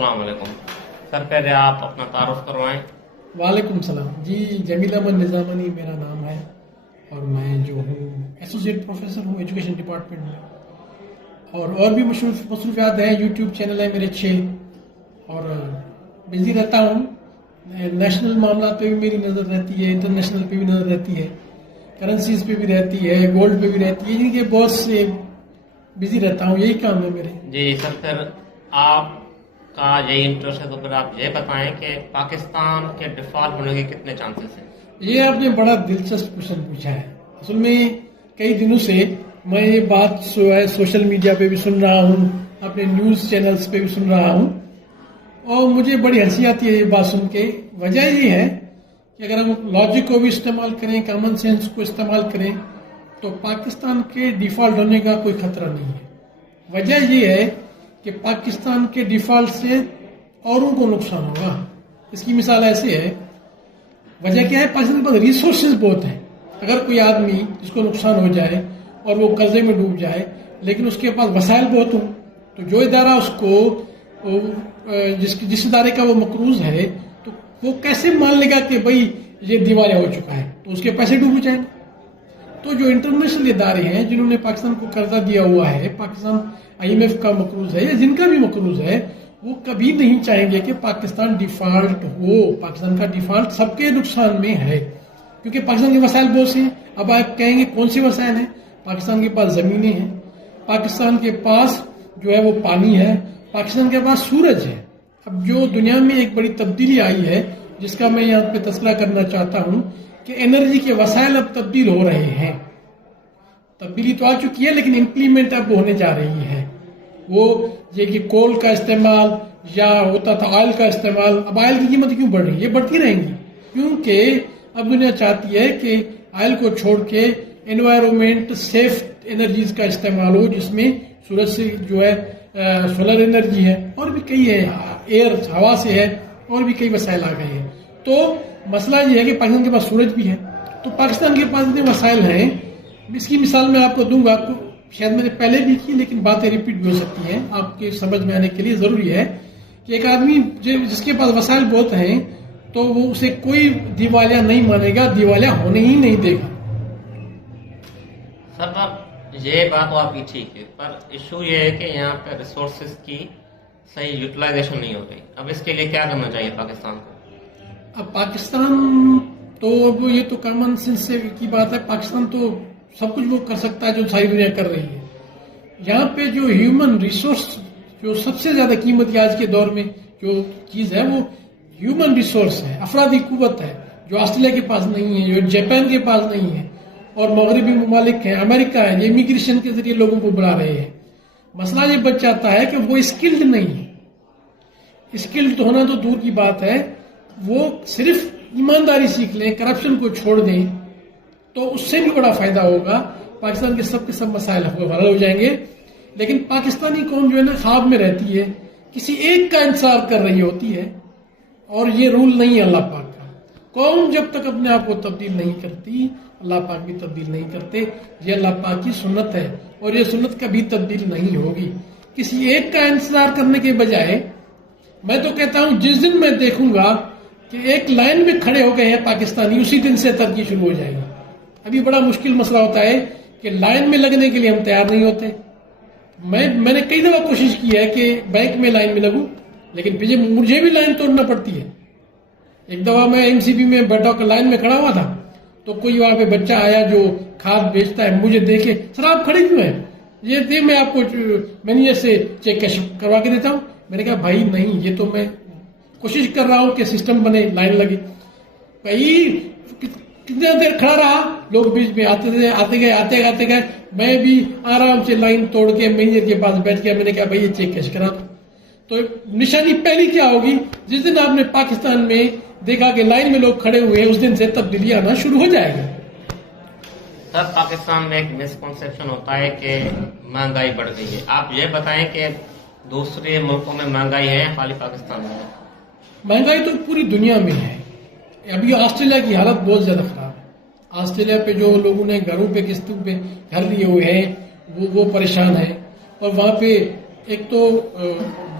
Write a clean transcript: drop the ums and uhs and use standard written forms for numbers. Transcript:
السلام علیکم سر، پہلے آپ اپنا تعارف کروائیں۔ وعلیکم السلام جی، جمیل احمد نظامانی میرا نام ہے اور میں جو ہوں ایسوسیٹ پروفیسر ہوں ایجوکیشن ڈپارٹمنٹ میں، اور بھی مصروفیات ہیں، یوٹیوب چینل ہے میرے 6 اور بزی رہتا ہوں۔ نیشنل معاملات پہ بھی میری نظر رہتی ہے، انٹرنیشنل پہ بھی نظر رہتی ہے، کرنسیز پہ بھی رہتی ہے، گولڈ پہ بھی رہتی ہے، جن کے بہت سے بزی رہتا ہوں، یہی کام ہے میرے۔ جی سر، پھر آپ کا یہی انٹرسٹ ہے تو پھر آپ یہ بتائیں کہ پاکستان کے ڈیفالٹ ہونے کے کتنے چانسز ہیں؟ یہ آپ نے بڑا دلچسپ کوشچن پوچھا ہے۔ اصل میں کئی دنوں سے میں یہ بات سوشل میڈیا پہ بھی سن رہا ہوں، اپنے نیوز چینلز پہ بھی سن رہا ہوں، اور مجھے بڑی ہنسی آتی ہے یہ بات سن کے۔ وجہ یہ ہے کہ اگر ہم لاجک کو بھی استعمال کریں، کامن سینس کو استعمال کریں، تو پاکستان کے ڈیفالٹ ہونے کا کوئی خطرہ نہیں ہے۔ وجہ یہ ہے کہ پاکستان کے ڈیفالٹ سے اوروں کو نقصان ہوگا۔ اس کی مثال ایسے ہے، وجہ کیا ہے، پاکستان کے پاس ریسورسز بہت ہیں۔ اگر کوئی آدمی جس کو نقصان ہو جائے اور وہ قرضے میں ڈوب جائے، لیکن اس کے پاس وسائل بہت ہوں، تو جو ادارہ اس کو جس ادارے کا وہ مقروض ہے، تو وہ کیسے مان لے گا کہ بھئی یہ دیوالیہ ہو چکا ہے، تو اس کے پیسے ڈوب جائیں گے۔ تو جو انٹرنیشنل ادارے ہیں جنہوں نے پاکستان کو قرضہ دیا ہوا ہے، پاکستان IMF کا مقروض ہے یا جن کا بھی مقروض ہے، وہ کبھی نہیں چاہیں گے کہ پاکستان ڈیفالٹ ہو۔ پاکستان کا ڈیفالٹ سب کے نقصان میں ہے، کیونکہ پاکستان کے وسائل بہت سے ہیں۔ اب آپ کہیں گے کون سے وسائل ہیں؟ پاکستان کے پاس زمینیں ہیں، پاکستان کے پاس جو ہے وہ پانی ہے، پاکستان کے پاس سورج ہے۔ اب جو دنیا میں ایک بڑی تبدیلی آئی ہے، جس کا میں یہاں پہ تذکرہ کرنا چاہتا ہوں، کہ انرجی کے وسائل اب تبدیل ہو رہے ہیں۔ تبدیلی تو آ چکی ہے، لیکن امپلیمنٹ اب ہونے جا رہی ہے۔ وہ یہ کہ کول کا استعمال یا ہوتا تھا آئل کا استعمال، اب آئل کی قیمت کیوں بڑھ رہی ہے؟ یہ بڑھتی رہیں گی، کیونکہ اب دنیا چاہتی ہے کہ آئل کو چھوڑ کے انوائرمنٹ سیف انرجیز کا استعمال ہو، جس میں سورج سے جو ہے سولر انرجی ہے، اور بھی کئی ہے، ایئر ہوا سے ہے، اور بھی کئی وسائل آ گئے ہیں۔ تو مسئلہ یہ ہے کہ پاکستان کے پاس سورج بھی ہے، تو پاکستان کے پاس اتنے وسائل ہیں۔ اس کی مثال میں آپ کو دوں گا، شاید میں نے پہلے بھی کی لیکن باتیں ریپیٹ بھی ہو سکتی ہیں، آپ کے سمجھ میں آنے کے لیے ضروری ہے کہ ایک آدمی جس کے پاس وسائل بہت ہیں، تو وہ اسے کوئی دیوالیہ نہیں مانے گا، دیوالیہ ہونے ہی نہیں دے گا۔ سر یہ بات تو آپ کی ٹھیک ہے، پر ایشو یہ ہے کہ یہاں پہ ریسورسز کی صحیح یوٹیلائزیشن نہیں ہو رہی۔ اب اس کے لیے کیا کرنا چاہیے پاکستان کو؟ اب پاکستان تو یہ تو کامن سینس کی بات ہے، پاکستان تو سب کچھ وہ کر سکتا ہے جو ساری دنیا کر رہی ہے۔ یہاں پہ جو ہیومن ریسورس، جو سب سے زیادہ قیمت کی آج کے دور میں جو چیز ہے، وہ ہیومن ریسورس ہے، افرادی قوت ہے، جو آسٹریلیا کے پاس نہیں ہے، جو جاپان کے پاس نہیں ہے، اور مغربی ممالک ہیں، امریکہ ہے، یہ امیگریشن کے ذریعے لوگوں کو بلا رہے ہیں۔ مسئلہ یہ بچ جاتا ہے کہ وہ اسکلڈ نہیں ہے۔ اسکلڈ ہونا تو دور کی بات ہے، وہ صرف ایمانداری سیکھ لیں، کرپشن کو چھوڑ دیں، تو اس سے بھی بڑا فائدہ ہوگا۔ پاکستان کے سب مسائل حل ہو جائیں گے۔ لیکن پاکستانی قوم جو ہے نا، خواب میں رہتی ہے، کسی ایک کا انتظار کر رہی ہوتی ہے، اور یہ رول نہیں ہے اللہ پاک کا۔ قوم جب تک اپنے آپ کو تبدیل نہیں کرتی، اللہ پاک بھی تبدیل نہیں کرتے۔ یہ اللہ پاک کی سنت ہے، اور یہ سنت کبھی تبدیل نہیں ہوگی۔ کسی ایک کا انتظار کرنے کے بجائے میں تو کہتا ہوں، جس دن میں دیکھوں گا کہ ایک لائن میں کھڑے ہو گئے ہیں پاکستانی، اسی دن سے ترقی شروع ہو جائے گی۔ ابھی بڑا مشکل مسئلہ ہوتا ہے کہ لائن میں لگنے کے لیے ہم تیار نہیں ہوتے۔ میں نے کئی دفعہ کوشش کی ہے کہ بینک میں لائن میں لگوں، لیکن مجھے بھی لائن توڑنا پڑتی ہے۔ ایک دفعہ میں MCB میں بیٹھا کر لائن میں کھڑا ہوا تھا، تو کوئی وہاں پہ بچہ آیا جو کھاد بیچتا ہے، مجھے دیکھے، سر آپ کھڑے کیوں ہیں؟ یہ دے میں آپ کو مینیجر سے چیک کیش کروا کے دیتا ہوں۔ میں نے کہا بھائی نہیں، یہ تو میں کوشش کر رہا ہوں کہ سسٹم بنے، لائن لگے۔ بھائی کتنا دیر کھڑا رہا، لوگ بیچ میں آتے گئے، میں بھی آرام سے لائن توڑ کے مینیجر کے پاس بیٹھ گیا۔ میں نے کہا بھائی یہ چیک کیش کرا دو۔ تو نشانی پہلی کیا ہوگی؟ جس دن آپ نے پاکستان میں دیکھا کہ لائن میں لوگ کھڑے ہوئے، اس دن سے تبدیلی آنا شروع ہو جائے گی۔ سر پاکستان میں ایک مسکنسیپشن ہوتا ہے کہ مہنگائی بڑھ گئی ہے، آپ یہ بتائیں کہ دوسرے ملکوں میں مہنگائی ہے یا خالی پاکستان میں؟ مہنگائی تو پوری دنیا میں ہے۔ ابھی آسٹریلیا کی حالت بہت زیادہ خراب ہے۔ آسٹریلیا پہ جو لوگوں نے گھروں پہ قسطوں پہ گھر لیے ہوئے ہیں، وہ پریشان ہیں، اور وہاں پہ ایک تو